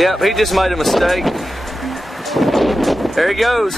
Yep, he just made a mistake. There he goes.